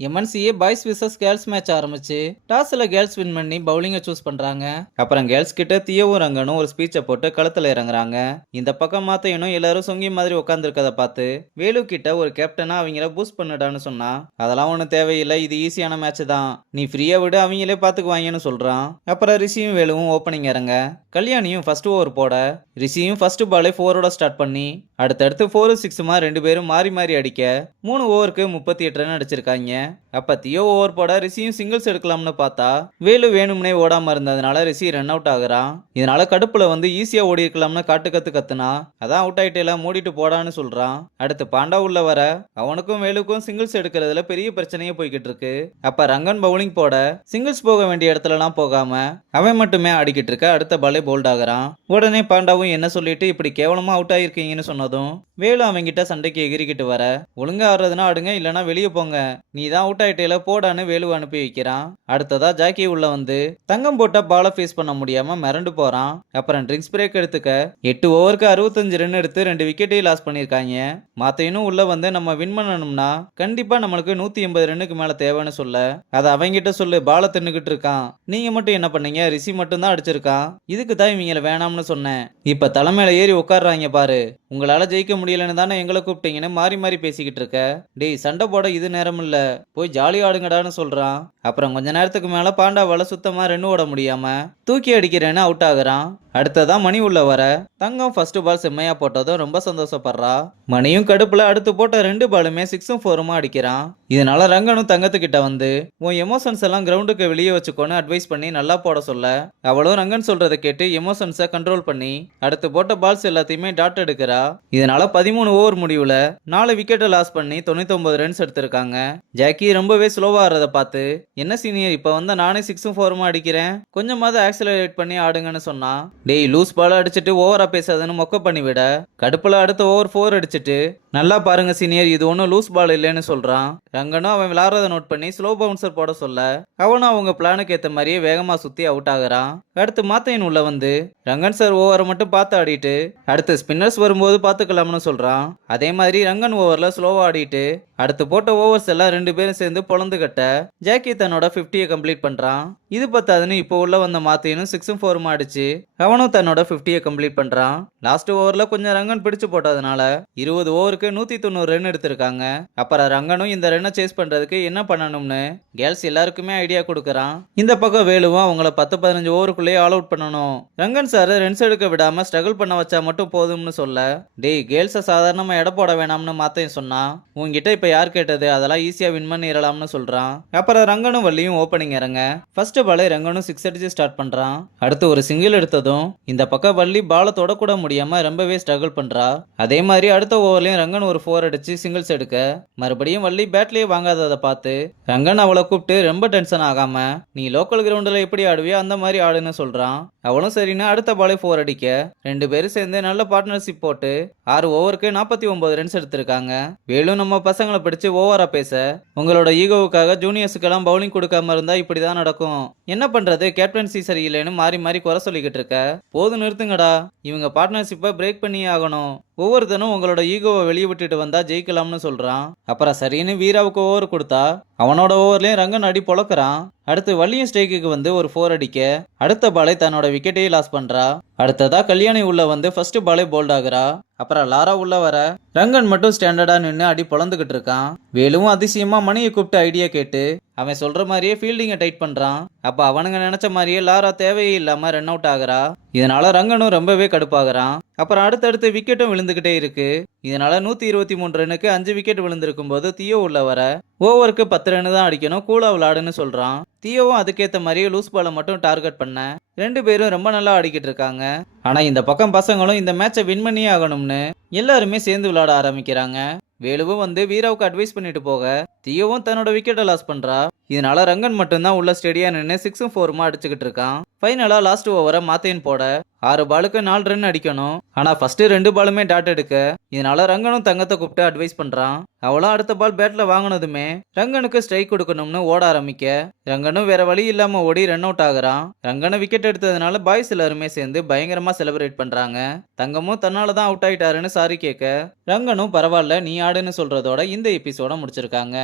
எம்என்சிஏ boys versus girls match ஆரம்பிச்சு டாஸ்ல girls win பண்ணி பவுலிங்கை choose பண்றாங்க. அப்புறம் கேர்ள்ஸ் கிட்ட தியோவும் ரங்கனும் ஒரு ஸ்பீச்சை போட்டு களத்துல இறங்குறாங்க. இந்த பக்கம் மாத்தையனும் எல்லாரும் சொங்கி மாதிரி உட்காந்துருக்கத பார்த்து வேலு கிட்ட ஒரு கேப்டனா அவங்கள பூஸ்ட் பண்ணுடான்னு சொன்னா, அதெல்லாம் ஒன்றும் தேவையில்லை, இது ஈஸியான மேட்ச் தான், நீ ஃப்ரீயா விடு, அவங்களே பாத்துக்குவாங்கன்னு சொல்றான். அப்புறம் ரிஷியும் வேலுவும் ஓப்பனிங் இறங்க, கல்யாணியும் ஃபர்ஸ்ட் ஓவர் போட ரிஷியும் ஃபர்ஸ்ட் பாலே 4 ஸ்டார்ட் பண்ணி அடுத்தடுத்து 4 6 ரெண்டு பேரும் மாறி மாறி அடிக்க 3 ஓவருக்கு 38 ரன் அடிச்சிருக்காங்க. அப்ப தியோ ஓவர் போட ரிஷியும் சிங்கிள்ஸ் எடுக்கலாம்னு பார்த்தா வேலு வேணும்னே ஓடாம இருந்ததுனால ரிஷி ரன் அவுட் ஆகுறான். இதனால கடுப்புல வந்து ஈஸியா ஓடி இருக்கலாம்னு கத்துனா அதான் அவுட் ஆயிட்டேல, மூடிட்டு போடான்னு சொல்றான். அடுத்து பாண்டா உள்ள வர அவனுக்கும் வேலுக்கும் சிங்கிள்ஸ் எடுக்கிறதுல பெரிய பிரச்சனையே போய்கிட்டு இருக்கு. அப்ப ரங்கன் பவுலிங் போட சிங்கிள்ஸ் போக வேண்டிய இடத்துல எல்லாம் போகாம அவன் மட்டுமே ஆடிக்கிட்டு இருக்க அடுத்த பாலே போல்ட் ஆகுறான். உடனே பாண்டாவும் என்ன சொல்லிட்டு இப்படி கேவலமா அவுட் ஆயிருக்கீங்கன்னு சொன்னதும் வேலு அவங்கிட்ட சண்டைக்கு எகிரிக்கிட்டு வர, ஒழுங்கா ஆடுறதுனா ஆடுங்க, இல்லனா வெளியே போங்க, நீ தான் அவுட் ஆயிட்டேல போடான்னு வேலு அனுப்பி வைக்கிறான். அடுத்ததா ஜாக்கி உள்ள வந்து தங்கம் போட்ட பால ஃபேஸ் பண்ண முடியாம மிரண்டு போறான். அப்புறம் ட்ரிங்க்ஸ் பிரேக் எடுத்துக்க 8 ஓவருக்கு 65 ரன் எடுத்து 2 விக்கெட்டையும் லாஸ் பண்ணிருக்காங்க. மாத்தையனும் உள்ள வந்து நம்ம வின் பண்ணணும்னா கண்டிப்பா நம்மளுக்கு 180 ரன்னுக்கு மேல தேவைன்னு சொல்ல, அதை அவங்கிட்ட சொல்லு, பால தின்னுகிட்டு இருக்கான், நீங்க மட்டும் என்ன பண்ணீங்க, ரிஷி மட்டும் தான் அடிச்சிருக்கான், இதுக்கு தான் இவங்கள வேணாம்னு சொன்னேன், இப்ப தலைமையில ஏறி உட்கார்றாங்க பாரு, உங்களால ஜெயிக்க முடியலன்னு தானே எங்களை கூப்பிட்டீங்கன்னு மாறி மாறி பேசிக்கிட்டு இருக்க, டேய் சண்டை போட இது நேரம் இல்ல, போய் ஜாலி ஆடுங்கடான்னு சொல்றான். அப்புறம் கொஞ்ச நேரத்துக்கு மேல பாண்டாவால சுத்தமா ரன் ஓட முடியாம தூக்கி அடிக்கிறேன்னு அவுட் ஆகுறான். அடுத்ததான் மணி உள்ள வர தங்கம் ஃபர்ஸ்ட் பால் செம்மையா போட்டதும் ரொம்ப சந்தோஷப்படுறா. மணியும் கடுப்புல அடுத்து போட்ட 2 பாலுமே 6 4 அடிக்கிறான். இதனால ரங்கனும் தங்கத்துக்கிட்ட வந்து உன் எமோஷன்ஸ் எல்லாம் கிரவுண்டுக்கு வெளியே வச்சுக்கோன்னு அட்வைஸ் பண்ணி நல்லா போட சொல்ல, அவளும் ரங்கன் சொல்றதை கேட்டு எமோஷன்ஸை கண்ட்ரோல் பண்ணி அடுத்து போட்ட பால்ஸ் எல்லாத்தையுமே டாட் எடுக்கிறா. இதனால 13 ஓவர் முடிவுல 4 விக்கெட்டை லாஸ் பண்ணி 99 ரன்ஸ் எடுத்திருக்காங்க. ஜாக்கி ரொம்பவே ஸ்லோவா ஆடுறத பார்த்து, என்ன சீனியர் இப்ப வந்து நானே 6 4 அடிக்கிறேன், கொஞ்சமாவது ஆக்சலரேட் பண்ணி ஆடுங்கன்னு சொன்னா, டேய் லூஸ் பால் அடிச்சுட்டு ஓவரா பேசாதன்னு மொக்க பண்ணி விட கடுப்புல அடுத்த ஓவர் 4 அடிச்சுட்டு, நல்லா பாருங்க சீனியர் இது ஒன்னும் லூஸ் பால் இல்லைன்னு சொல்றான். ரங்கனும் அவன் விளாடுறத நோட் பண்ணி ஸ்லோ பவுன்சர் போட சொல்ல அவனும் அவங்க பிளானுக்கு ஏத்த மாதிரியே வேகமா சுத்தி அவுட் ஆகுறான். அடுத்து மாத்தையன் உள்ள வந்து ரங்கன் சார் ஓவரை மட்டும் பார்த்து ஆடிட்டு அடுத்து ஸ்பின்னர்ஸ் வரும்போது பாத்துக்கலாம்னு சொல்றான். அதே மாதிரி ரங்கன் ஓவர்ல ஸ்லோவா ஆடிட்டு அடுத்து போட்ட ஓவர்ஸ் எல்லாம் 2 பேரும் சேர்ந்து பொழந்து கட்ட ஜாக்கி தன்னோட 50 கம்ப்ளீட் பண்றான். இது பத்தாதுன்னு இப்போ உள்ள வந்த மாத்தையனும் 6 4 அடிச்சு அவனும் தன்னோட 50 கம்ப்ளீட் பண்றான். லாஸ்ட் ஓவர்ல கொஞ்சம் ரங்கன் பிடிச்சு போட்டதுனால 20 ஓவருக்கு 190 ரன் எடுத்திருக்காங்க. அப்புறம் ரங்கனும் இந்த ரன்னை சேஸ் பண்றதுக்கு என்ன பண்ணணும்னு கேர்ள்ஸ் எல்லாருக்குமே ஐடியா கொடுக்கறான். இந்த பக்கம் வேலுவும் அவங்கள 10-15 ஓவருக்குள்ளேயே ஆல் அவுட் பண்ணணும், ரங்கன் சார் ரன்ஸ் எடுக்க விடாம ஸ்ட்ரகிள் பண்ண வச்சா மட்டும் போதும்னு சொல்ல, டேய் கேர்ள்ஸை சாதாரணமா எடை போட வேணாம்னு மாத்தையும் சொன்னா, உங்ககிட்ட இப்ப யார் கேட்டது, அதெல்லாம் ஈஸியா வின் பண்ணிடலாம்னு சொல்றான். அப்புறம் ரங்கனும் வள்ளியும் ஓப்பனிங் இறங்க ஃபர்ஸ்ட் பாலே ரங்கனும் 6 அடிச்சு ஸ்டார்ட் பண்றான். அடுத்து ஒரு சிங்கிள் எடுத்ததும் இந்த பக்கம் வள்ளி பால தொடக்கூட முடியாம ரொம்பவே ஸ்ட்ரகிள் பண்றா. அதே மாதிரி அடுத்த ஓவர்லயும் ரங்கன் ஒரு 4 அடிச்சு சிங்கிள்ஸ் எடுக்க மறுபடியும் வள்ளி பேட்லயே வாங்காததை பார்த்து ரங்கன் அவளை கூப்பிட்டு ரொம்ப டென்ஷன் ஆகாம நீ லோக்கல் கிரவுண்ட்ல எப்படி ஆடுவியோ அந்த மாதிரி ஆடுன்னு சொல்றான். அவளும் சரின்னு அடுத்த பாலே 4 அடிக்க 2 பேரும் சேர்ந்து நல்ல பார்ட்னர்ஷிப் போட்டு 6 ஓவருக்கு 49 ரன்ஸ் எடுத்திருக்காங்க. வேலும் நம்ம பசங்களை பிடிச்சு ஓவரா பேச, உங்களோட ஈகோவுக்காக ஜூனியர்ஸுக்கெல்லாம் பவுலிங் கொடுக்காம இருந்தா இப்படிதான் நடக்கும், என்ன பண்றது கேப்டன்சி சரியில்லைன்னு மாறி மாறி குறை சொல்லிக்கிட்டு இருக்க, போது நிறுத்துங்கடா, இவங்க பார்ட்னர்ஷிப்பை பிரேக் பண்ணி ஆகணும், ஒவ்வொருத்தனும் உங்களோட ஈகோவை வெளியே விட்டுட்டு வந்தா ஜெயிக்கலாம்னு சொல்றான். அப்புறம் சரின்னு வீராவுக்கு ஓவர் கொடுத்தா அவனோட ஓவர்லயும் ரங்கன் அடி பொழக்கிறான். அடுத்து வள்ளியும் ஸ்ட்ரைக்குக்கு வந்து ஒரு 4 அடிக்க அடுத்த பாலை தன்னோட விக்கெட்டையே லாஸ் பண்றா. அடுத்ததா கல்யாணி உள்ள வந்து ஃபர்ஸ்ட் பாலே போல்ட் ஆகுறா. அப்புறம் லாரா உள்ள வர ரங்கன் மட்டும் ஸ்டாண்டர்டா நின்று அடி பொழந்துகிட்டு இருக்கான். வேலுவும் அதிசயமா மணியை கூப்பிட்டு ஐடியா கேட்டு அவன் சொல்ற மாதிரியே ஃபீல்டிங்கை டைட் பண்றான். அப்ப அவனுங்க நினைச்ச மாதிரியே லாரா தேவையே இல்லாம ரன் அவுட் ஆகுறா. இதனால ரங்கனும் ரொம்பவே கடுப்பாகிறான். அப்புறம் அடுத்தடுத்து விக்கெட்டும் விழுந்துகிட்டே இருக்கு. இதனால 123 ரன்னுக்கு 5 விக்கெட் விழுந்திருக்கும் போது தியோ உள்ள வர ஓவருக்கு 10 ரன் தான் அடிக்கணும், கூலா விளாடுன்னு சொல்றான். தியோவும் அதுக்கேற்ற மாதிரியே லூஸ் பாலை மட்டும் டார்கெட் பண்ண 2 பேரும் ரொம்ப நல்லா ஆடிக்கிட்டு இருக்காங்க. ஆனா இந்த பக்கம் பசங்களும் இந்த மேட்சை வின் பண்ணியே ஆகணும்னு எல்லாருமே சேர்ந்து விளையாட ஆரம்பிக்கிறாங்க. வேலுவும் வந்து வீராவுக்கு அட்வைஸ் பண்ணிட்டு போக தியோவும் தன்னோட விக்கெட்டை லாஸ் பண்றா. இதனால ரங்கன் மட்டும்தான் உள்ள ஸ்டேடியா நின்று 6 4 அடிச்சுக்கிட்டு இருக்கான். ஃபைனலா லாஸ்ட் ஓவரை மாத்தையன் போட 6 பாலுக்கு 4 ரன் அடிக்கணும். ஆனா ஃபர்ஸ்ட் 2 பாலுமே டாட் எடுக்க இதனால ரங்கனும் தங்கத்தை கூப்பிட்டு அட்வைஸ் பண்றான். அவளும் அடுத்த பால் பேட்ல வாங்கினதுமே ரங்கனுக்கு ஸ்ட்ரைக் கொடுக்கணும்னு ஓட ஆரம்பிக்க ரங்கனும் வேற வழி இல்லாம ஓடி ரன் அவுட் ஆகுறான். ரங்கனை விக்கெட் எடுத்ததுனால பாய்ஸ் எல்லாருமே சேர்ந்து பயங்கரமா செலிப்ரேட் பண்றாங்க. தங்கமும் தன்னாலதான் அவுட் ஆயிட்டாருன்னு சாரி கேட்க ரங்கனும் பரவாயில்ல நீ ஆடுன்னு சொல்றதோட இந்த எபிசோட முடிச்சிருக்காங்க.